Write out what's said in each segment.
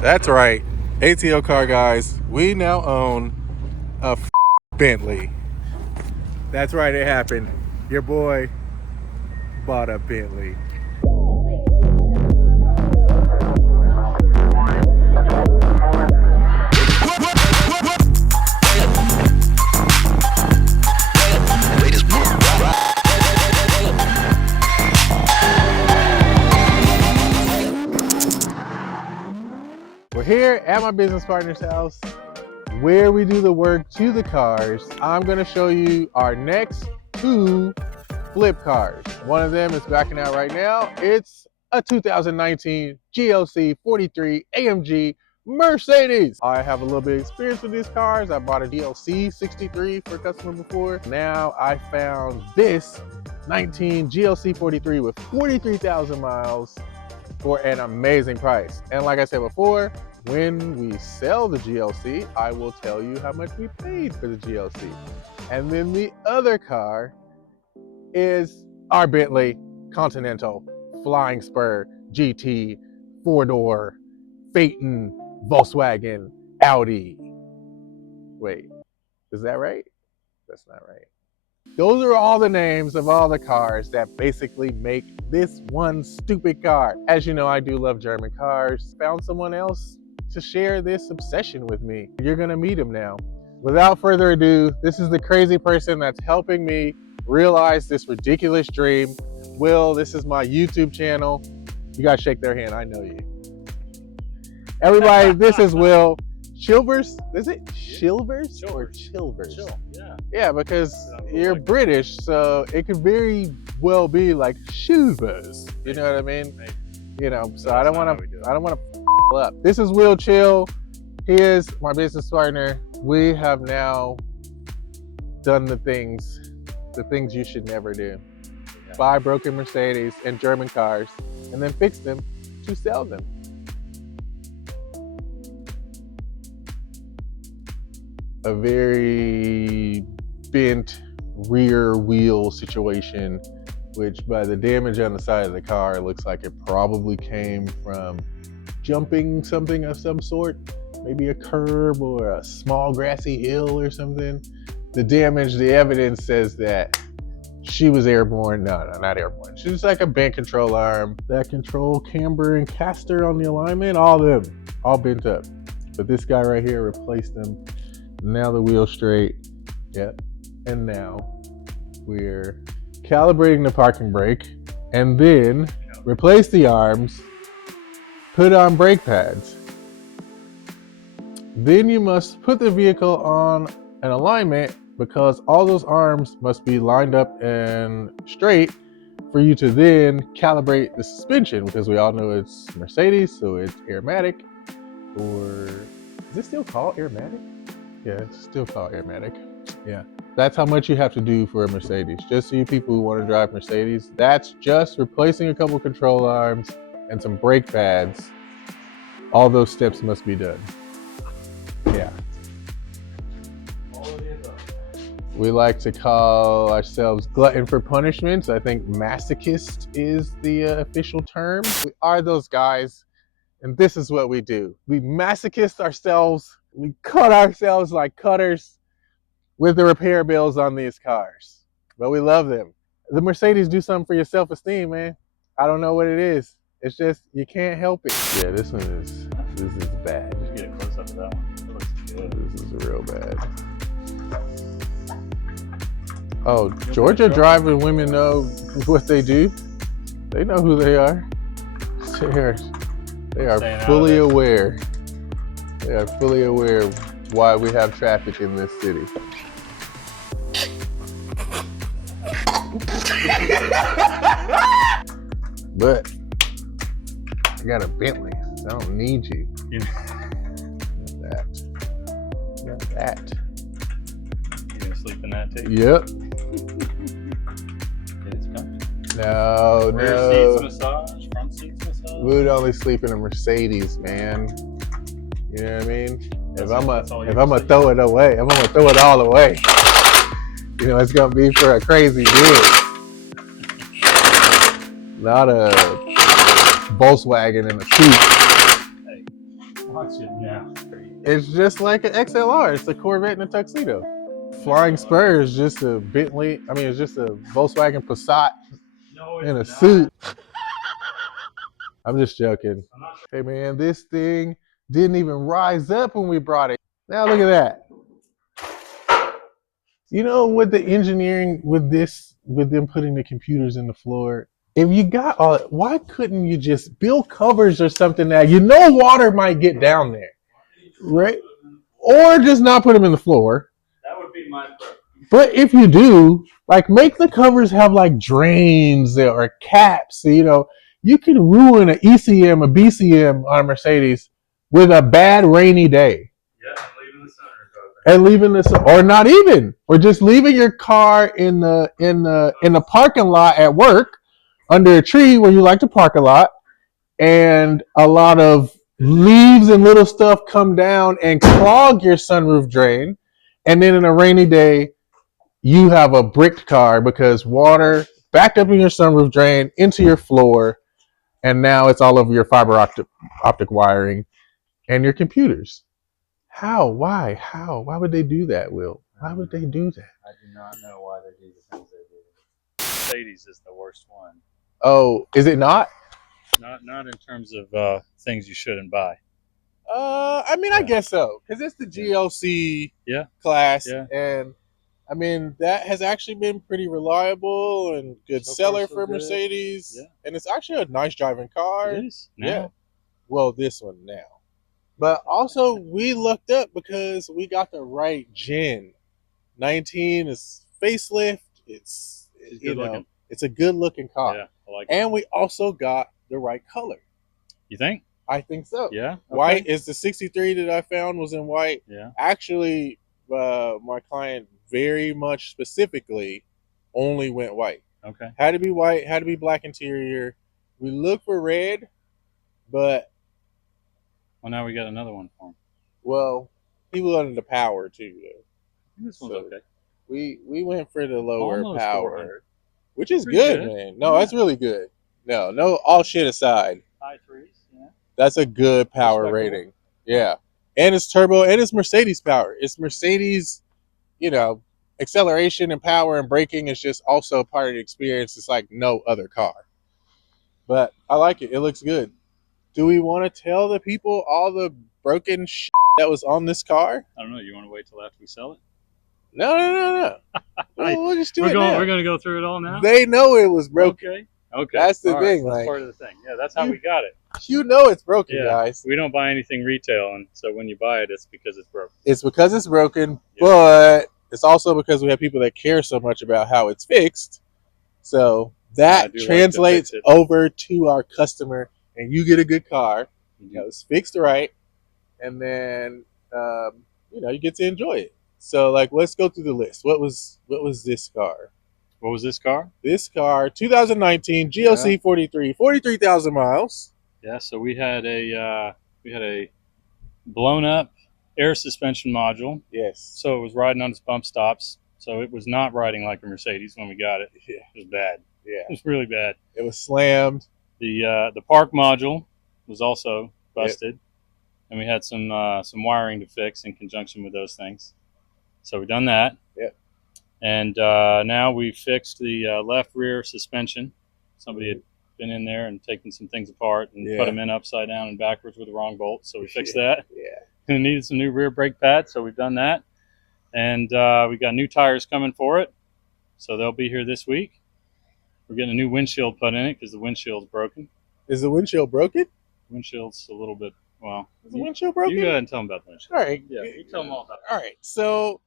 That's right. ATO car guys, we now own a Bentley. That's right, it happened. Your boy bought a Bentley. We're here at my business partner's house where we do the work to the cars. I'm gonna show you our next two flip cars. One of them is backing out right now. It's a 2019 GLC 43 AMG Mercedes. I have a little bit of experience with these cars. I bought a GLC 63 for a customer before. Now I found this 19 GLC 43 with 43,000 miles for an amazing price. And like I said before, when we sell the GLC, I will tell you how much we paid for the GLC. And then the other car is our Bentley Continental Flying Spur GT 4-door Phaeton Volkswagen Audi. Wait, is that right? That's not right. Those are all the names of all the cars that basically make this one stupid car. As you know, I do love German cars. Found someone else to share this obsession with me. You're gonna meet him now. Without further ado, this is the crazy person that's helping me realize this ridiculous dream. Will, this is my YouTube channel. You gotta shake their hand, I know you. Everybody, this is Will. Chilvers? Is it Chilvers or Chilvers? Chill, yeah. Yeah, because you're British, so it could very well be like Chilvers. You know what I mean? Maybe. You know, so No, I don't want to up. This is Will Chill. He is my business partner. We have now done the things you should never do. Yeah. Buy broken Mercedes and German cars and then fix them to sell them. A very bent rear wheel situation, which by the damage on the side of the car looks like it probably came from jumping something of some sort, maybe a curb or a small grassy hill or something. The damage, the evidence says that she was airborne. No, not airborne. She was like a bent control arm, that control camber and caster on the alignment, all bent up. But this guy right here replaced them. Now the wheel's straight. Yep. And now we're calibrating the parking brake and then replace the arms, put on brake pads. Then you must put the vehicle on an alignment because all those arms must be lined up and straight for you to then calibrate the suspension, because we all know it's Mercedes, so it's airmatic. Or is it still called airmatic? Yeah, it's still called airmatic. Yeah, that's how much you have to do for a Mercedes. Just so you people who want to drive Mercedes, that's just replacing a couple control arms and some brake pads. All those steps must be done. Yeah. We like to call ourselves glutton for punishments. I think masochist is the official term. We are those guys, and this is what we do. We masochist ourselves. We cut ourselves like cutters with the repair bills on these cars. But we love them. The Mercedes do something for your self-esteem, man. I don't know what it is. It's just, you can't help it. Yeah, this is bad. Just get a close up of that one. It looks good. This is real bad. Oh, Georgia driving women know what they do. They know who they are. They are fully aware. They are fully aware of why we have traffic in this city. But I got a Bentley. I don't need you. Got that. You gonna sleep in that too? Yep. It's coming. No. Rear seats massage, front seats massage. We would only sleep in a Mercedes, man. You know what I mean? If I'm gonna throw it away, I'm gonna throw it all away. You know, it's gonna be for a crazy deal. Not a Volkswagen in a coupe. Hey, Watch it now. It's just like an XLR. It's a Corvette in a tuxedo. Flying Spur is just a Bentley. I mean, it's just a Volkswagen Passat in a suit. I'm just joking. Hey man, this thing didn't even rise up when we brought it. Now look at that. You know, with the engineering, with them putting the computers in the floor, if you got all, why couldn't you just build covers or something that you know water might get down there, right? Or just not put them in the floor. That would be my preference. But if you do, like, make the covers have like drains or caps. You know, you can ruin an ECM, a BCM on a Mercedes with a bad rainy day. Yeah, and leaving the center. Or not even, or just leaving your car in the parking lot at work under a tree where you like to park a lot, and a lot of leaves and little stuff come down and clog your sunroof drain, and then in a rainy day you have a bricked car because water backed up in your sunroof drain into your floor, and now it's all over your fiber optic wiring and your computers. How? Why? How? Why would they do that, Will? Why would they do that? I do not know why they do the things they do. Mercedes is the worst one. Oh, is it not? Not in terms of things you shouldn't buy. I mean, I guess so, because it's the GLC class, and I mean that has actually been pretty reliable and good seller for Mercedes, and it's actually a nice driving car. It is now. Yeah. Well, this one now, but also we looked up because we got the right gen. 19 is facelift. It's it's a good looking car. Yeah, I like and we also got the right color. You think? I think so. Yeah. Okay. White is the 63 that I found was in white. Yeah. Actually, my client very much specifically only went white. Okay. Had to be white, had to be black interior. We looked for red, but well, now we got another one for him. Well, he wanted the power too, though. This one's okay. We went for the lower Almost power, 400. which is good, man. No, that's really good. No, all shit aside. High threes, yeah. That's a good power rating. Yeah. And it's turbo and it's Mercedes power. It's Mercedes, acceleration and power and braking is just also part of the experience. It's like no other car. But I like it. It looks good. Do we want to tell the people all the broken shit that was on this car? I don't know. You want to wait till after we sell it? No. We'll just do it now. We're going to go through it all now? They know it was broken. Okay. That's the thing. That's part of the thing. Yeah, that's how we got it. You know it's broken, guys. We don't buy anything retail, and so when you buy it, it's because it's broken. It's because it's broken, but it's also because we have people that care so much about how it's fixed. So that translates over to our customer, and you get a good car. It's fixed right, and then you get to enjoy it. So let's go through the list. What was this car? What was this car? This car, 2019 GLC 43,000 miles. Yeah, so we had a blown up air suspension module. Yes. So it was riding on its bump stops. So it was not riding like a Mercedes when we got it. Yeah. It was bad. Yeah. It was really bad. It was slammed. The park module was also busted. And we had some wiring to fix in conjunction with those things. So we've done that. Yep. And now we fixed the left rear suspension. Somebody had been in there and taken some things apart and put them in upside down and backwards with the wrong bolt. So we fixed that. Yeah. And it needed some new rear brake pads, so we've done that. And we got new tires coming for it. So they'll be here this week. We're getting a new windshield put in it because the windshield's broken. Is the windshield broken? Windshield's a little bit, Is the windshield broken? You go ahead and tell them about the windshield. All right. Yeah, you tell them all about it. All right. So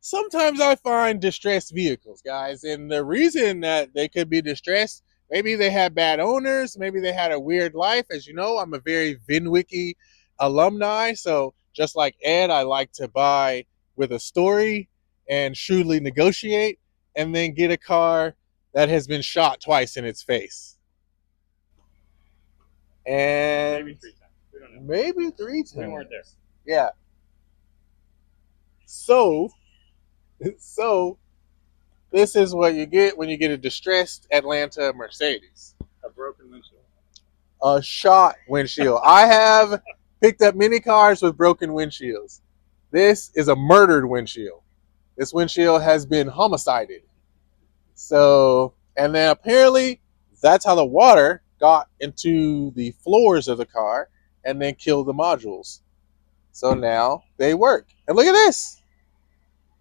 sometimes I find distressed vehicles, guys, and the reason that they could be distressed, maybe they had bad owners, maybe they had a weird life. As you know, I'm a very VinWiki alumni, so just like Ed, I like to buy with a story and shrewdly negotiate, and then get a car that has been shot twice in its face. And maybe 3 times. We don't know. Maybe 3 times. We weren't there. Yeah. So this is what you get when you get a distressed Atlanta Mercedes. A broken windshield. A shot windshield. I have picked up many cars with broken windshields. This is a murdered windshield. This windshield has been homicided. So, and then apparently that's how the water got into the floors of the car and then killed the modules. So now they work. And look at this.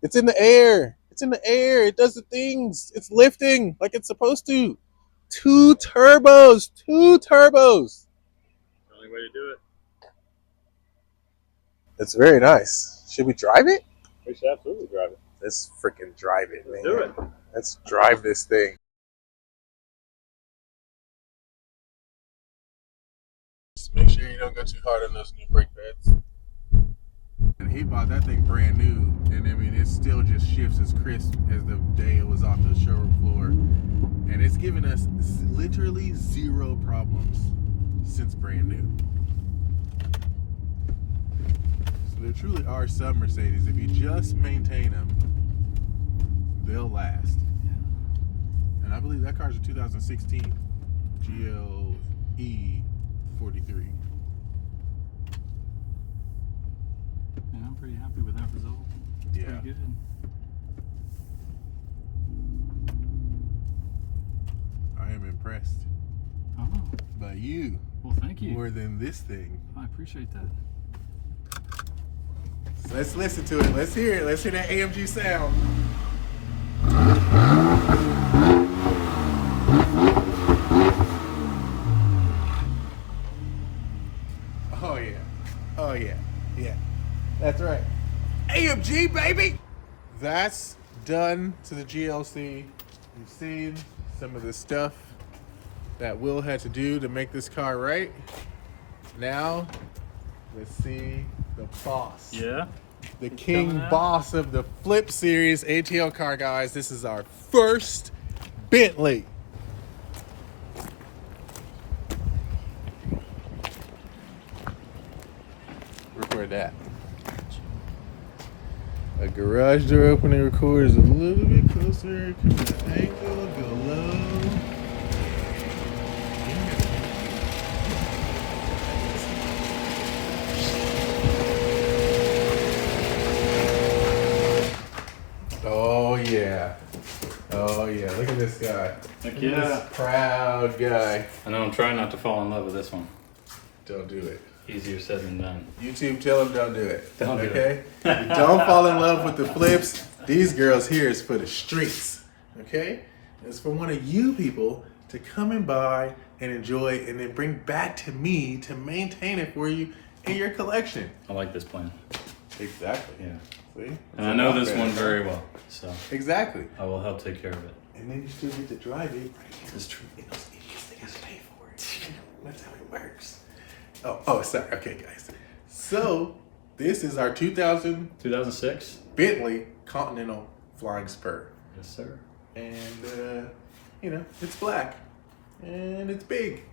It's in the air. It's in the air. It does the things. It's lifting like it's supposed to. Two turbos. Two turbos. Only way to do it. It's very nice. Should we drive it? We should absolutely drive it. Let's freaking drive it, man. Let's do it. Let's drive this thing. Just make sure you don't go too hard on those new brake pads. And he bought that thing brand new, and I mean, it still just shifts as crisp as the day it was off the showroom floor. And it's given us literally zero problems since brand new. So there truly are some Mercedes, if you just maintain them, they'll last. And I believe that car's a 2016 GLE 43. And I'm pretty happy with that result. It's Yeah. pretty good. I am impressed Oh, by you well, thank you. more than this thing. I appreciate that. So let's listen to it. Let's hear it. Let's hear that AMG sound. Oh yeah. Oh yeah. Yeah. That's right. AMG baby. That's done to the GLC. You've seen some of the stuff that Will had to do to make this car right. Now, let's see the boss. Yeah. The It's king coming out. boss of the Flip Series ATL car, guys. This is our first Bentley. Record that. A garage door opening record is a little bit closer. Come to the angle, go low. Oh yeah. Oh yeah. Look at this guy. Heck Look at yeah. this proud guy. I know I'm trying not to fall in love with this one. Don't do it. Easier said than done. YouTube, tell him don't do it. Don't do okay? Don't fall in love with the flips. These girls here is for the streets. Okay? It's for one of you people to come and buy and enjoy and then bring back to me to maintain it for you in your collection. I like this plan. Exactly. Yeah. See? And I know this one very well, so Exactly. I will help take care of it. And then you still get to drive it right here. It's true. And those idiots, they gotta pay for it. That's how it works. Oh, sorry. Okay, guys. So, this is our 2000 2006? Bentley Continental Flying Spur. Yes, sir. And, you know, it's black. And it's big.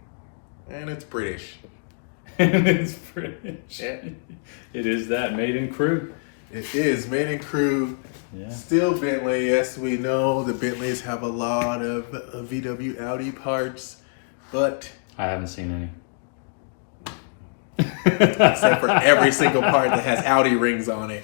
And it's British. And it's British. Yeah. It is that. Made in crew. It is made in crew. Yeah. Still Bentley. Yes, we know the Bentleys have a lot of VW Audi parts. But I haven't seen any. except for every single part that has Audi rings on it.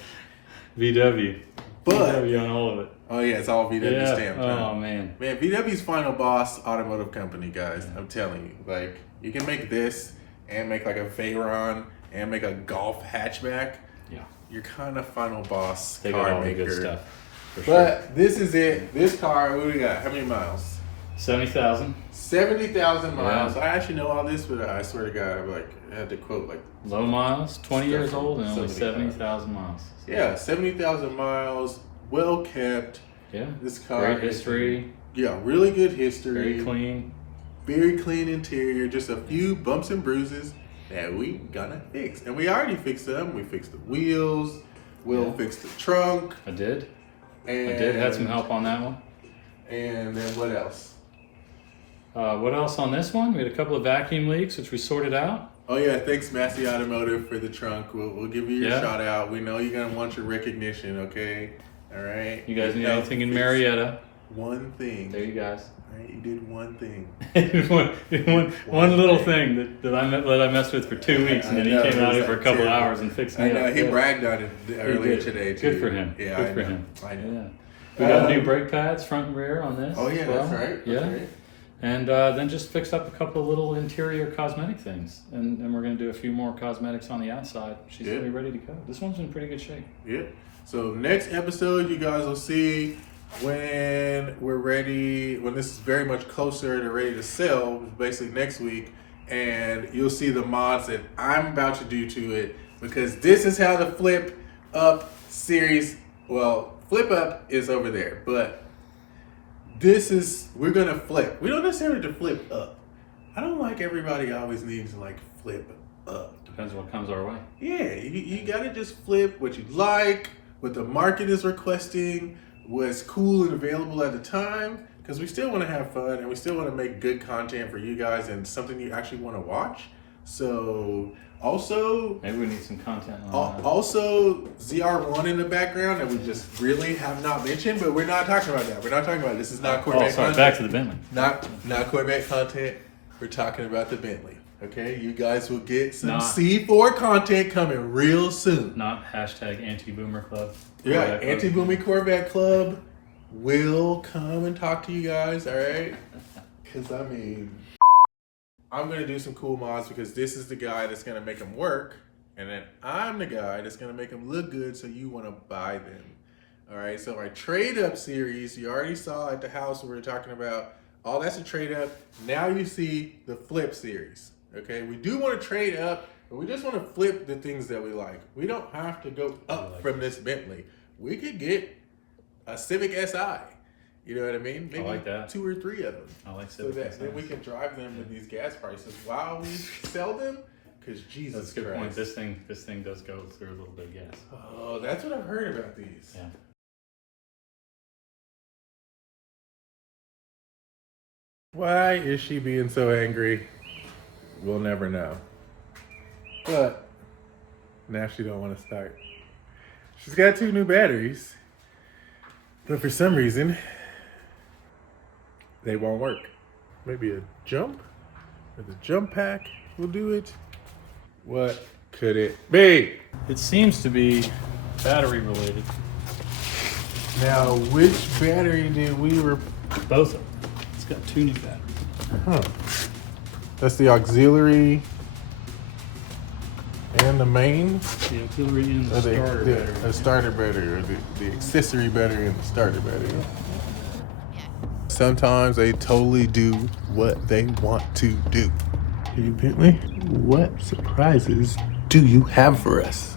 VW. But VW on all of it. oh yeah, it's all VW Yeah. stamped. Oh, huh? man. Man, VW's final boss automotive company, guys. I'm telling you, like you can make this and make like a Veyron and make a Golf hatchback. Yeah. You're kind of final boss They car got all the maker. good stuff. For sure. But this is it. This car, what do we got? How many miles? 70,000. 70,000 miles. Yeah. I actually know all this, but I swear to God, like I had to quote like Low miles. 20 years Stuff old and only 70,000. 70,000 miles. yeah, 70,000 miles, well kept. Yeah. This car, Great history. Yeah, really good history. Very clean. Very clean interior, just a few bumps and bruises that we gonna fix. And we already fixed them. We fixed the wheels. We'll Yeah. fix the trunk. I did. And I did. Had some help on that one. And then what else? What else on this one? We had a couple of vacuum leaks, which we sorted out. Oh yeah, thanks Massey Automotive for the trunk. We'll give you your Yeah. shout out. We know you're gonna want your recognition, okay? All right. You guys need Help anything in fix- Marietta? one thing. There you guys. All right, you did one thing. one little thing that I messed with for 2 weeks, and then he came out here for a couple hours and fixed me I know, up. he bragged on it earlier today too. Good for him. Yeah, Good for him. I know. Yeah. We got new brake pads, front and rear on this. Oh yeah, as well. that's right. Yeah. That's right. And then just fixed up a couple of little interior cosmetic things. And we're going to do a few more cosmetics on the outside. She's going to be ready to go. This one's in pretty good shape. Yeah. So next episode, you guys will see when we're ready, when this is very much closer to ready to sell, basically next week. And you'll see the mods that I'm about to do to it, because this is how the Flip Up series, well, Flip Up is over there, but this is, we're gonna flip. We don't necessarily have to flip up. I don't like everybody always needs to like flip up. Depends what comes our way. Yeah, you gotta just flip what you like, what the market is requesting, what's cool and available at the time, because we still want to have fun and we still want to make good content for you guys and something you actually want to watch. So also, maybe we need some content on that. Also ZR1 in the background that we just really have not mentioned, but we're not talking about that. We're not talking about it. This is not Corvette content. Back to the Bentley. Not Corvette content. We're talking about the Bentley. Okay, you guys will get some C4 content coming real soon. Not hashtag anti-boomer club. Yeah, anti-boomer Corvette club will come and talk to you guys, all right? Because, I mean, I'm going to do some cool mods because this is the guy that's going to make them work. And then I'm the guy that's going to make them look good so you want to buy them. All right, so our trade-up series, you already saw at the house we were talking about. All that's a trade-up. Now you see the flip series. Okay, we do want to trade up, but we just want to flip the things that we like. We don't have to go up from this Bentley. We could get a Civic Si. You know what I mean? Maybe I like that. 2 or 3 of them. I like Civic So that SIs. then we can drive them with these gas prices while we sell them. Because Jesus That's a good Christ. point. This thing does go through a little bit of gas. Oh, that's what I've heard about these. Yeah. Why is she being so angry? We'll never know. But now she don't want to start. She's got 2 new batteries, but for some reason they won't work. Maybe a jump or the jump pack will do it. What could it be? It seems to be battery related. Now, which battery did we Both of them. It's got 2 new batteries. Huh. That's the auxiliary and the main? The auxiliary and the starter battery. The starter battery, or the accessory battery and the starter battery. Sometimes they totally do what they want to do. Hey, Bentley, what surprises do you have for us?